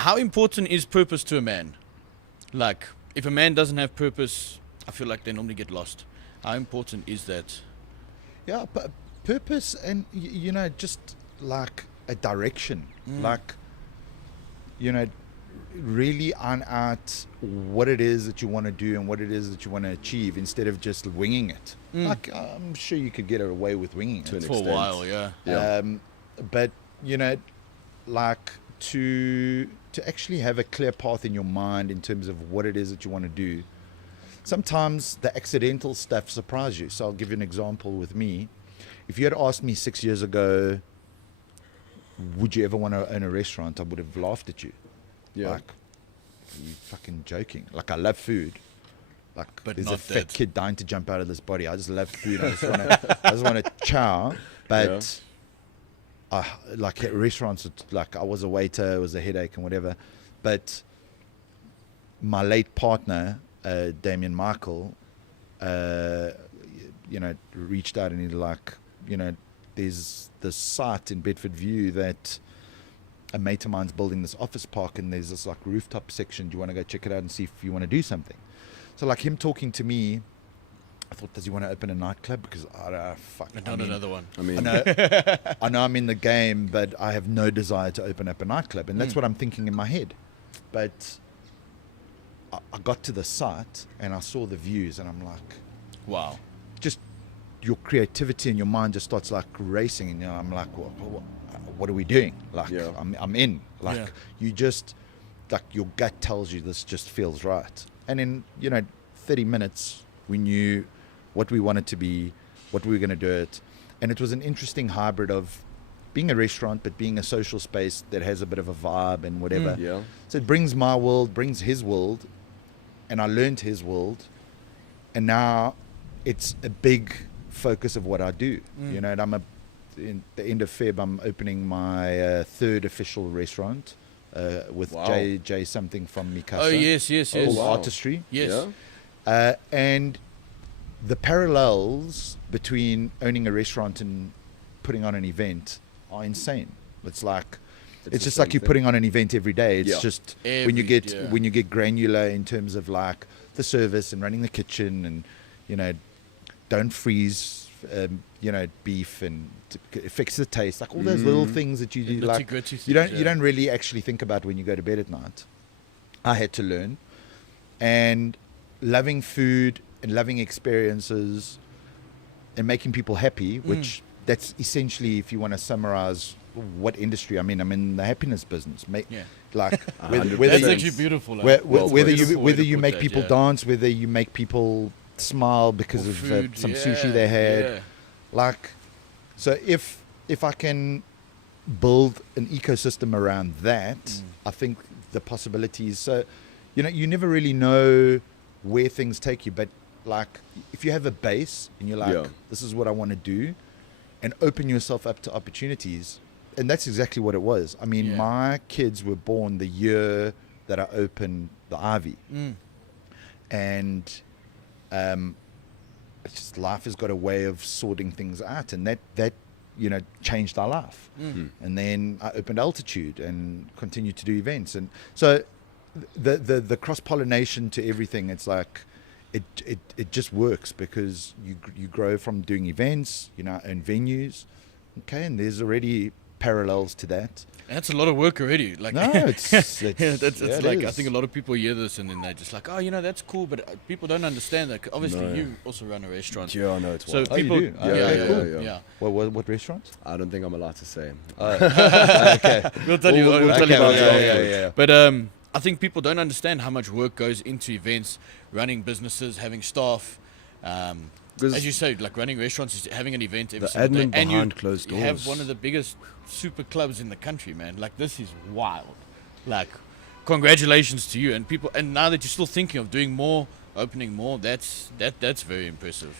how important is purpose to a man? Like, if a man doesn't have purpose, I feel like they normally get lost. How important is that? Yeah, but purpose and, just like a direction. Like, really iron out what it is that you want to do and what it is that you want to achieve instead of just winging it. Like, I'm sure you could get away with winging it. For a while, yeah. But, like to actually have a clear path in your mind in terms of what it is that you want to do. Sometimes the accidental stuff surprises you. So I'll give you an example with me. If you had asked me 6 years ago, would you ever want to own a restaurant, I would have laughed at you. Yeah. Like, are you fucking joking? Like, I love food. Like, But there's not a fat that. kid dying to jump out of this body. I just love food. I just want to chow. But like at restaurants, like I was a waiter, it was a headache and whatever. But my late partner, Damien Michael, reached out and he like, there's this site in Bedford View that a mate of mine's building this office park, and there's this like rooftop section. Do you want to go check it out and see if you want to do something? So like him talking to me, I thought, does he want to open a nightclub? Because Another one. I know I'm in the game, but I have no desire to open up a nightclub, and that's what I'm thinking in my head. But I got to the site and I saw the views, and I'm like, Wow. just your creativity and your mind just starts like racing, and I'm like, what are we doing? Like, I'm in. Like, you just, like, your gut tells you this just feels right. And in 30 minutes, we knew what we wanted to be, what we were going to do it, and it was an interesting hybrid of being a restaurant but being a social space that has a bit of a vibe and whatever. So it brings my world, brings his world, and I learned his world, and now it's a big focus of what I do. And in the end of Feb, I'm opening my third official restaurant with Jay something from Mikasa. Oh, yes. Called Artistry. Yes. And the parallels between owning a restaurant and putting on an event are insane. It's like it's just like you're putting on an event every day. It's just when you get granular in terms of like the service and running the kitchen, and don't freeze beef and fix the taste, like all those little things that you do, like you don't really actually think about when you go to bed at night. I had to learn, and loving food and loving experiences and making people happy, which that's essentially, if you want to summarize what industry I'm in the happiness business. Like whether that's actually beautiful. Whether you make people dance, whether you make people smile because of food, some sushi they had. Like, so if I can build an ecosystem around that, I think the possibilities. So, you never really know where things take you, but like if you have a base and you're like, this is what I want to do, and open yourself up to opportunities. And that's exactly what it was. I mean, my kids were born the year that I opened the Ivy. And it's just life has got a way of sorting things out, and that changed our life. And then I opened Altitude and continued to do events. And so the cross-pollination to everything, it's like it just works because you grow from doing events, own venues, and there's already parallels to that. And that's a lot of work already. Like, no, it's like, I think a lot of people hear this and then they're just like, oh, that's cool, but people don't understand that. Obviously, you also run a restaurant. Yeah, I know it's so wild. people, you do? Yeah. What restaurant? I don't think I'm allowed to say. Okay. We'll tell you about it. Yeah. But I think people don't understand how much work goes into events, running businesses, having staff. As you say, like running restaurants is having an event every single day. The admin behind closed doors. You have one of the biggest super clubs in the country, man. Like, this is wild. Like, congratulations to you and people. And now that you're still thinking of doing more, opening more, that's very impressive.